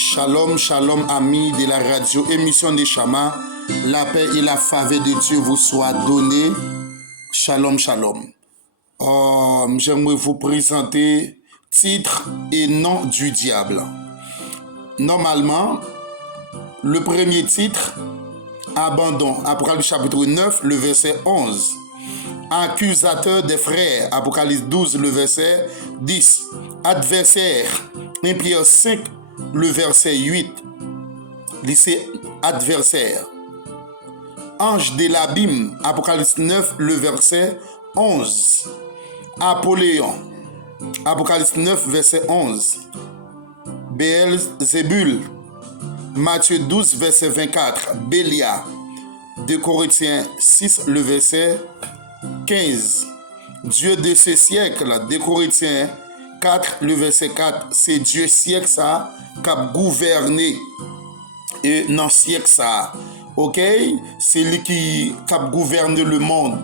Shalom, shalom amis de la radio émission des Chamas. La paix et la faveur de Dieu vous soient données. Shalom, shalom. J'aimerais vous présenter titre et nom du diable. Normalement, le premier titre, abandon, Apocalypse chapitre 9, le verset 11. Accusateur des frères, Apocalypse 12, le verset 10. Adversaire, 1 Pierre 5, le verset 8. Lycée adversaire. Ange de l'abîme, Apocalypse 9, le verset 11. Apoléon, Apocalypse 9, verset 11. Béelzébul, Matthieu 12, verset 24. Bélia, 2 Corinthiens 6, le verset 15. Dieu de ce siècle, 2 Corinthiens 4, le verset 4. C'est Dieu siècle ça qui a gouverné. Et dans siècle ça, ok? C'est lui qui a gouverné le monde.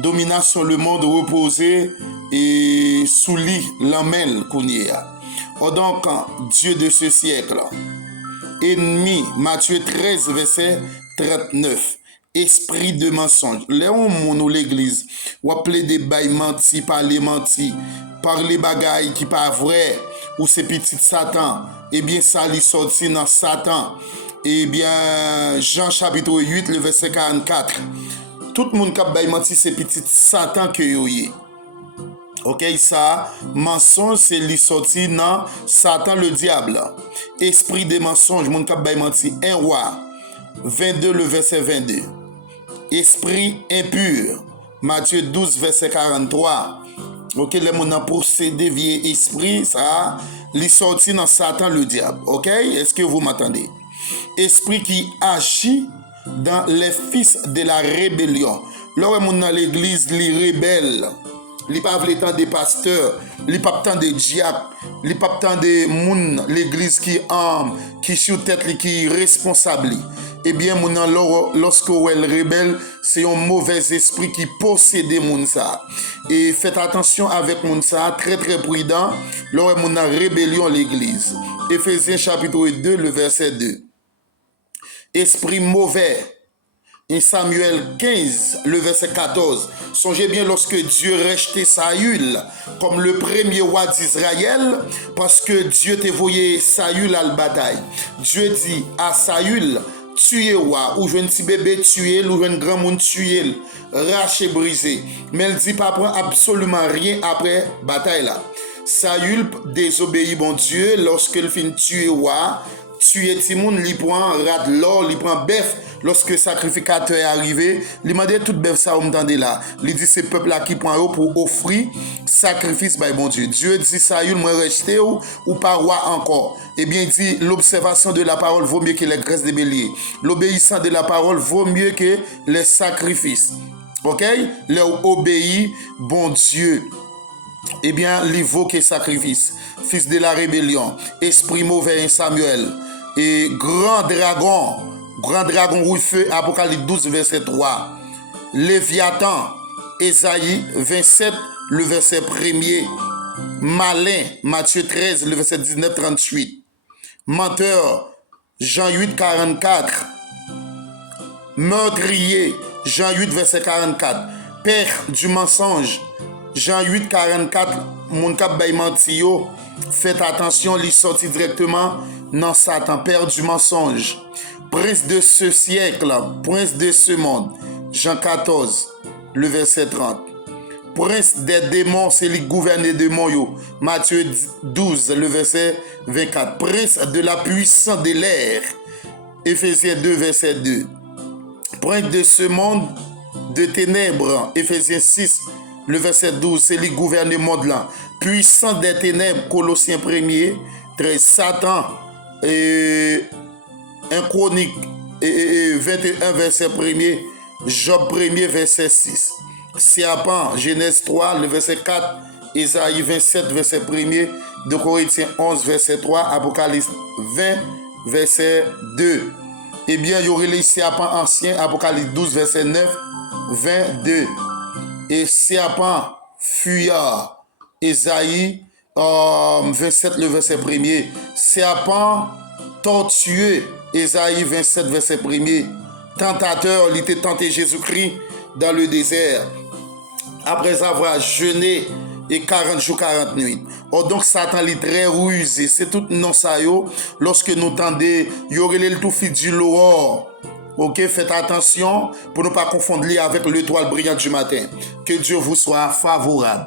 Domination le monde reposé et sous lui l'amel qu'on y a. Donc, Dieu de ce siècle. Ennemi, Matthieu 13, verset 39. Esprit de mensonge. Léon mon l'église, ou appeler des bails menti, parler menti, parler bagaille qui pas vrai, ou c'est petit Satan, eh bien ça lui sorti dans Satan. Eh bien, Jean chapitre 8, le verset 44. Tout le monde qui a bail menti, c'est petit Satan que yoye. Ok, ça, mensonge, c'est lui sorti dans Satan le diable. Esprit de mensonge, mon qui a bail menti. 1 roi 22, le verset 22. Esprit impur, Matthieu 12, verset 43. Ok, les gens ont procédé vieil esprit, ça, les sorti dans Satan le diable. Ok, est-ce que vous m'entendez? Esprit qui agit dans les fils de la rébellion. Là, les gens dans l'église, les rebelles, les pas le temps des pasteurs, les pas tant des diables, les pas tant des gens, l'église qui sur tête, qui est responsable. Eh bien, lorsque vous êtes rebelle, c'est un mauvais esprit qui possède moun ça. Et faites attention avec moun ça, très très prudent, lorsque vous avez rébellion l'église. Éphésiens chapitre 2, le verset 2. Esprit mauvais. En Samuel 15, le verset 14. Songez bien lorsque Dieu rachetait Saül comme le premier roi d'Israël, parce que Dieu t'a voyé Saül à la bataille. Dieu dit à Saül, tuer roi, ou jeune petit bébé tuer, ou jeune grand monde tuer, raché brisé. Mais elle dit pas prendre absolument rien après bataille là. Saül désobéit bon Dieu lorsque il finit tuer roi, tuer Timoun, il prend rat l'or, il prend bœuf. Lorsque le sacrificateur est arrivé, il m'a dit tout bœuf ça, vous m'entendez là. Il dit c'est peuple là qui prend pour offrir sacrifice by bon Dieu. Dieu dit Saül, moi rester ou pas roi encore. Eh bien, il dit l'observation de la parole vaut mieux que les graisses de bélier. L'obéissance de la parole vaut mieux que les sacrifices. Ok? Leur obéit, bon Dieu. Eh bien, il vaut que sacrifice. Fils de la rébellion, esprit mauvais en Samuel. Et grand dragon rouge feu, Apocalypse 12, verset 3. Léviathan, Ésaïe 27, le verset 1er. Malin, Matthieu 13, le verset 19-38. Menteur, Jean 8, 44. Meurtrier, Jean 8, verset 44. Père du mensonge, Jean 8, 44. Mon cap bay mentiyo. Faites attention, il sortit directement dans Satan, père du mensonge. Prince de ce siècle, prince de ce monde. Jean 14, le verset 30. Prince des démons, c'est le gouverneur des démons. Matthieu 12, le verset 24. Prince de la puissance de l'air. Éphésiens 2, verset 2. Prince de ce monde de ténèbres. Éphésiens 6, le verset 12, c'est le gouverneur du monde là. Puissance des ténèbres, Colossiens 1er, 13. Satan, 1 Chronique 21, verset 1er, Job 1er, verset 6. Serpent, Genèse 3, le verset 4, Ésaïe 27, verset 1er, 2 Corinthiens 11, verset 3, Apocalypse 20, verset 2. Eh bien, il y aurait les serpents anciens, Apocalypse 12, verset 9, 22. Et serpent fuyard, Ésaïe 27, le verset 1er. Serpent tortueux, Ésaïe 27, verset 1er. Tentateur, il était tenté Jésus-Christ dans le désert, après avoir jeûné et 40 jours, 40 nuits. Or donc Satan est très rusé. C'est tout non ça yo. Lorsque nous tendez, y aurait le tout fit du loor. Ok, faites attention pour ne pas confondre lui avec l'étoile brillante du matin. Que Dieu vous soit favorable.